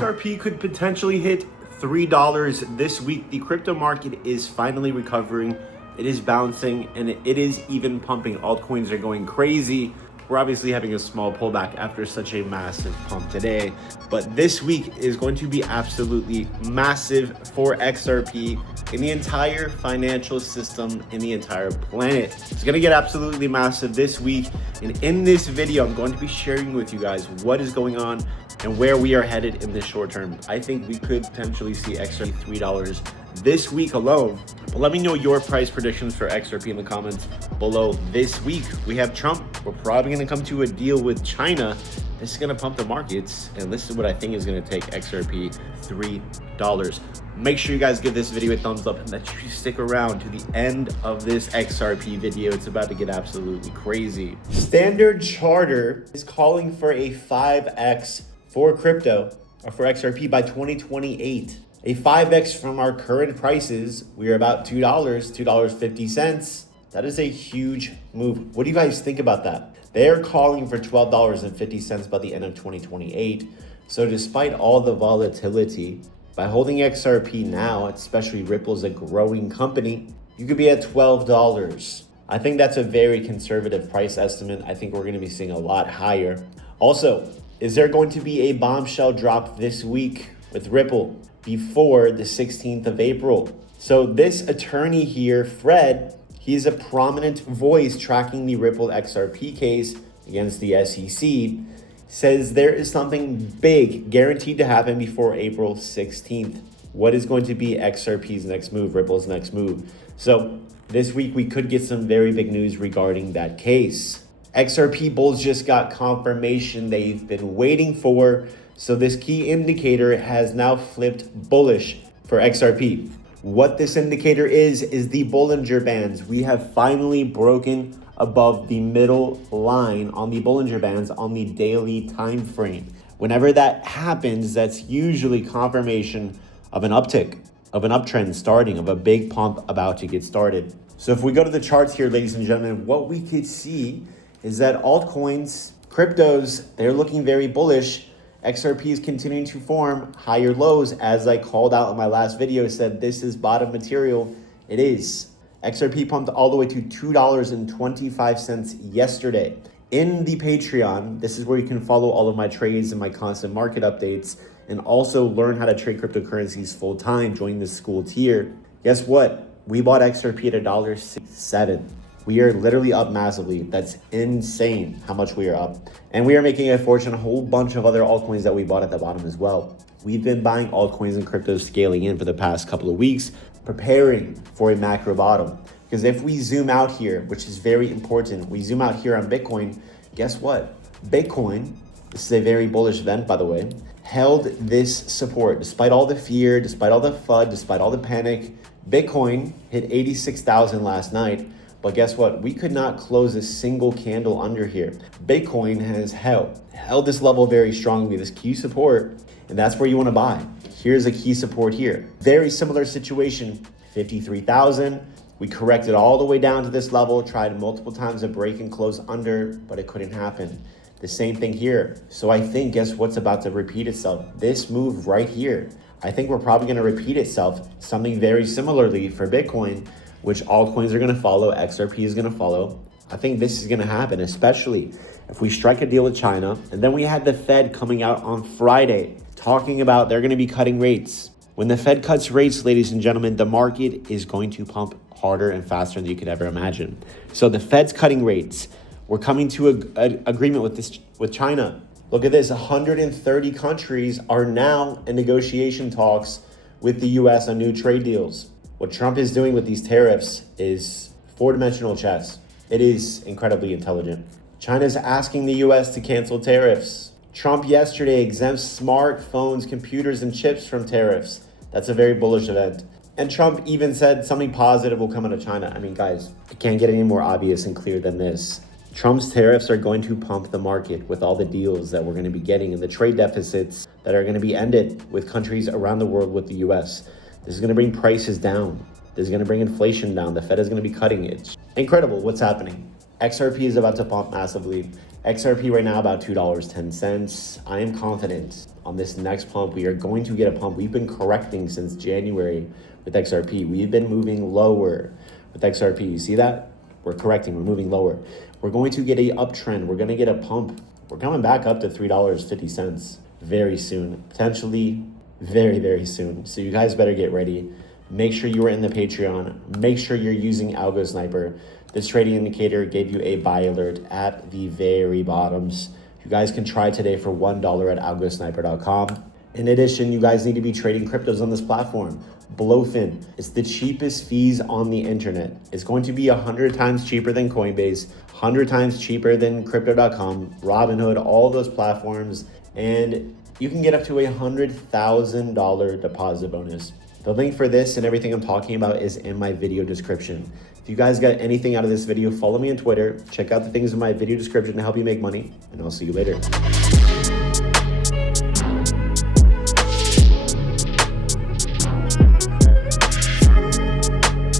XRP could potentially hit $3 this week. The crypto market is finally recovering. It is bouncing and it is even pumping. Altcoins are going crazy. We're obviously having a small pullback after such a massive pump today, but this week is going to be absolutely massive for XRP in the entire financial system, in the entire planet. It's going to get absolutely massive this week. And in this video, I'm going to be sharing with you guys what is going on and where we are headed in the short term. I think we could potentially see XRP $3 this week alone. But let me know your price predictions for XRP in the comments below. This week, we have Trump. We're probably gonna come to a deal with China. This is gonna pump the markets. And this is what I think is gonna take XRP $3. Make sure you guys give this video a thumbs up and that you stick around to the end of this XRP video. It's about to get absolutely crazy. Standard Charter is calling for a 5x for crypto, or for XRP by 2028. A 5x from our current prices. We are about $2, $2.50. That is a huge move. What do you guys think about that? They're calling for $12.50 by the end of 2028. So despite all the volatility, by holding XRP now, especially Ripple's a growing company, you could be at $12. I think that's a very conservative price estimate. I think we're gonna be seeing a lot higher. Also, is there going to be a bombshell drop this week with Ripple before the 16th of April? So this attorney here, Fred, he's a prominent voice tracking the Ripple XRP case against the SEC, says there is something big guaranteed to happen before April 16th. What is going to be XRP's next move, Ripple's next move? So this week we could get some very big news regarding that case. XRP bulls just got confirmation they've been waiting for. So this key indicator has now flipped bullish for XRP. What this indicator is the Bollinger Bands. We have finally broken above the middle line on the Bollinger Bands on the daily time frame. Whenever that happens, that's usually confirmation of an uptick, of an uptrend starting, of a big pump about to get started. So if we go to the charts here, ladies and gentlemen, what we could see is that altcoins, cryptos, they're looking very bullish. XRP is continuing to form higher lows. As I called out in my last video, said this is bottom material. It is. XRP pumped all the way to $2.25 yesterday. In the Patreon, this is where you can follow all of my trades and my constant market updates and also learn how to trade cryptocurrencies full time. Join the school tier. Guess what? We bought XRP at $1.67. We are literally up massively. That's insane how much we are up. And we are making a fortune, a whole bunch of other altcoins that we bought at the bottom as well. We've been buying altcoins and cryptos scaling in for the past couple of weeks, preparing for a macro bottom. Because if we zoom out here, which is very important, we zoom out here on Bitcoin, guess what? Bitcoin, this is a very bullish event, by the way, held this support. Despite all the fear, despite all the FUD, despite all the panic, Bitcoin hit 86,000 last night. But guess what? We could not close a single candle under here. Bitcoin has held this level very strongly, this key support, and that's where you want to buy. Here's a key support here. Very similar situation, 53,000. We corrected all the way down to this level, tried multiple times to break and close under, but it couldn't happen. The same thing here. So I think, guess what's about to repeat itself? This move right here. I think we're probably going to repeat itself, something very similarly for Bitcoin, which altcoins are going to follow, XRP is going to follow. I think this is going to happen, especially if we strike a deal with China. And then we had the Fed coming out on Friday talking about they're going to be cutting rates. When the Fed cuts rates, ladies and gentlemen, the market is going to pump harder and faster than you could ever imagine. So the Fed's cutting rates. We're coming to an agreement with China. Look at this, 130 countries are now in negotiation talks with the US on new trade deals. What Trump is doing with these tariffs is four-dimensional chess. It is incredibly intelligent. China's asking the US to cancel tariffs. Trump yesterday exempts smartphones, computers, and chips from tariffs. That's a very bullish event. And Trump even said something positive will come out of China. I mean, guys, it can't get any more obvious and clear than this. Trump's tariffs are going to pump the market with all the deals that we're going to be getting and the trade deficits that are going to be ended with countries around the world with the US. This is going to bring prices down. This is going to bring inflation down. The Fed is going to be cutting it. Incredible what's happening. XRP is about to pump massively. XRP right now about $2.10. I am confident on this next pump. We are going to get a pump. We've been correcting since January with XRP. We've been moving lower with XRP. You see that? We're correcting, we're moving lower. We're going to get a uptrend. We're gonna get a pump. We're coming back up to $3.50 very soon, potentially very, very soon. So you guys better get ready. Make sure you are in the Patreon. Make sure you're using ALGOSNIPER. This trading indicator gave you a buy alert at the very bottoms. You guys can try today for $1 at algosniper.com. In addition, you guys need to be trading cryptos on this platform. Blowfin, it's the cheapest fees on the internet. It's going to be 100 times cheaper than Coinbase, 100 times cheaper than crypto.com, Robinhood, all those platforms, and you can get up to a $100,000 deposit bonus. The link for this and everything I'm talking about is in my video description. If you guys got anything out of this video, follow me on Twitter. Check out the things in my video description to help you make money, and I'll see you later.